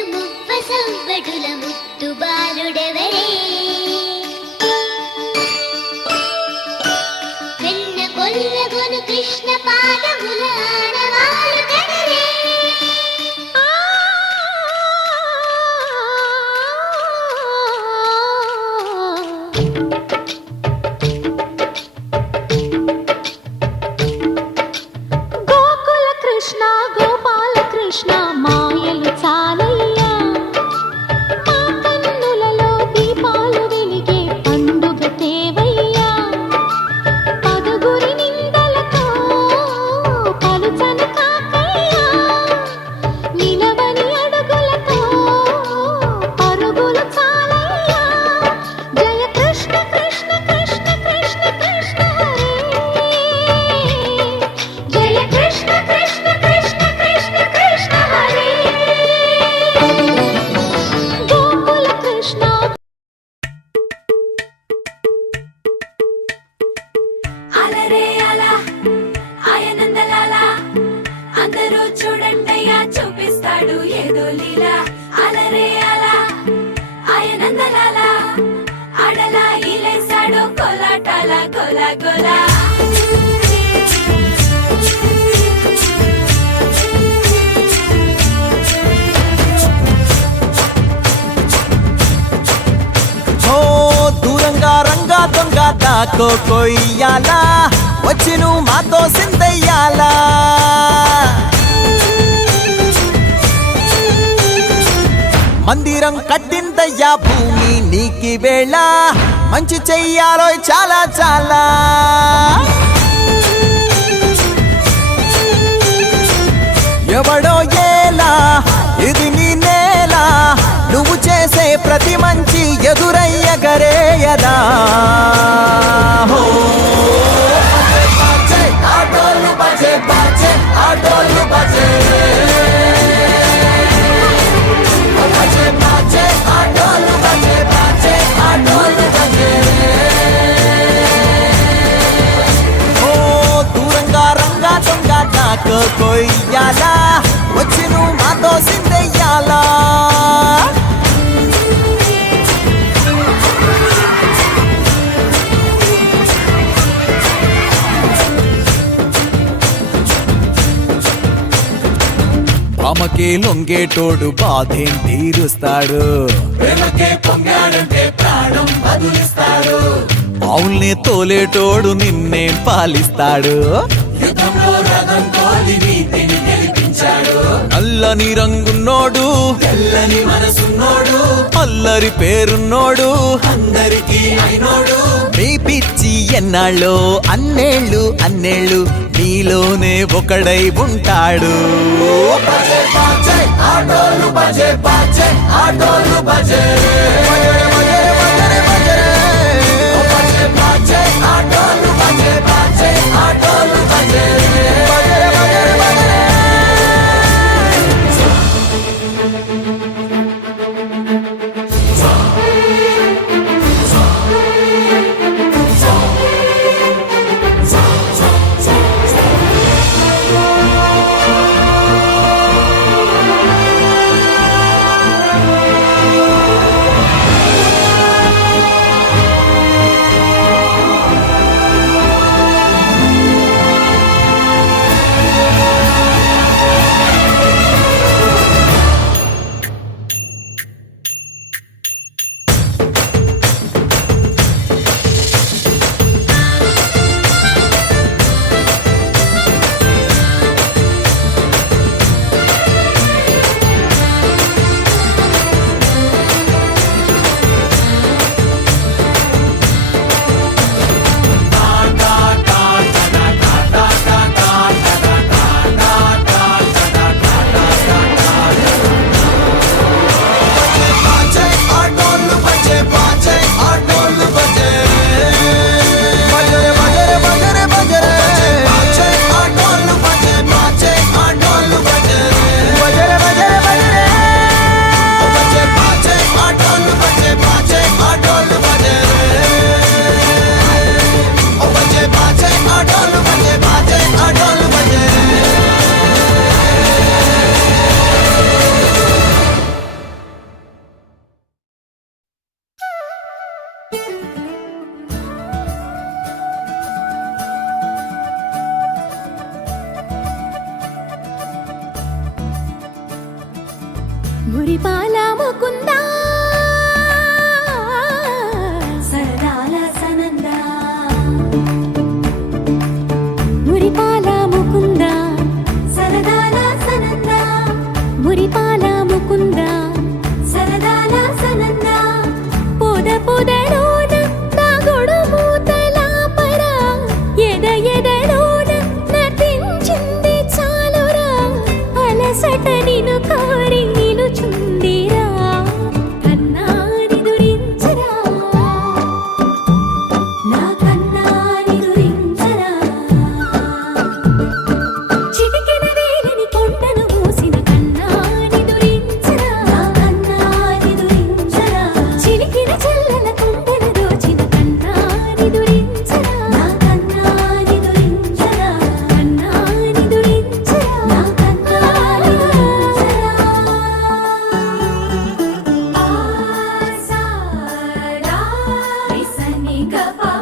సవ్వడుల ముద్దు బాలుడెవరే వెన్న కొల్లగొను కృష్ణ పాదముల ఆనవాలు కదరే గోకుల కృష్ణ గోపాల కృష్ణ మాయలు చాలయ్యా మా కన్నులలో దీపాలు వెలిగే పండుగ తేవయ్యా పదుగురి నిందలతో పలుచని కాకయ్యా నిలవని అడుగులతో పరుగులు చాలయ్యా జయ కృష్ణ కృష్ణ కృష్ణ కృష్ణ కృష్ణ హరే జయ కృష్ణ కృష్ణ కృష్ణ కృష్ణ కృష్ణ హరే గోకుల కృష్ణ అలరే అలా ఆయనందలాల అందరూ చూడండయ్యా చూపిస్తాడు ఏదో లీలా అలరే అలా ఆయనందలాల ఆడలా ఈలేశాడు కోలాటాల గోలా గోలా ఓ దూరంగా రంగా దొంగ దాకో కొయ్యాలా వచ్చి నువ్వు మాతో సిందయ్యాలా మందిరం కట్టిందయ్యా భూమి నీకి వేళ మంచి చెయ్యాలో చాలా చాలా ఎవడో ఏలా ఇది నీ నేల నువ్వు చేసే ప్రతి మంచి ఎదురయ్యగరేయదా హో బాజే ఆటోలు బాజే బాజే ఆటోలు బాజే బాజే బాజే ఆటోలు బాజే బాజే ఆటోలు బాజే ఓ దూరంగా రంగా దొంగ నాకు కొయ్యాలా వచ్చి నువ్వు మాతో సిందెయ్యాలా ఆమెకే లొంగేటోడు బాధేం తీరుస్తాడు ఆవుల్ని తోలేటోడు నిన్నేం పాలిస్తాడు నల్లని రంగున్నోడు తెల్లని మనసున్నోడు అల్లరి పేరున్నోడు అందరికీ అయినోడు మీ పిచ్చి ఎన్నాళ్ళో అన్నేళ్ళు అన్నేళ్ళు నీలోనే ఒకడై ఉంటాడు ఆటోలు బజే బాజే ఆటోలు బజే ఆటోలు బజే బాజే ఆటోలు బజే మురిపాల ముకుందా సరదాల సనందా మురిపాల ముకుందా సరదాల సనందా మురిపాల ముకుందా సరదాల సనందా పొద పొదలోన దాగుడు మూతలాపరా ఎద ఎదలోన నటించింది చాలురా అలసట నిన్ను కోరి నిలుచుందిరా కన్నాని దురించరా నా కన్నాని దురించరా చిటికెన వేలిని కొండను మూసిన కన్నాని దురించరా నా కన్నాని దురించరా చిలికిన చల్లల కొండను దోచిన కన్నాని దురించరా నా కన్నాని దురించరా కన్నాని దురించరా నా కన్నాని దురించరా ఆసారా ఇసని గపా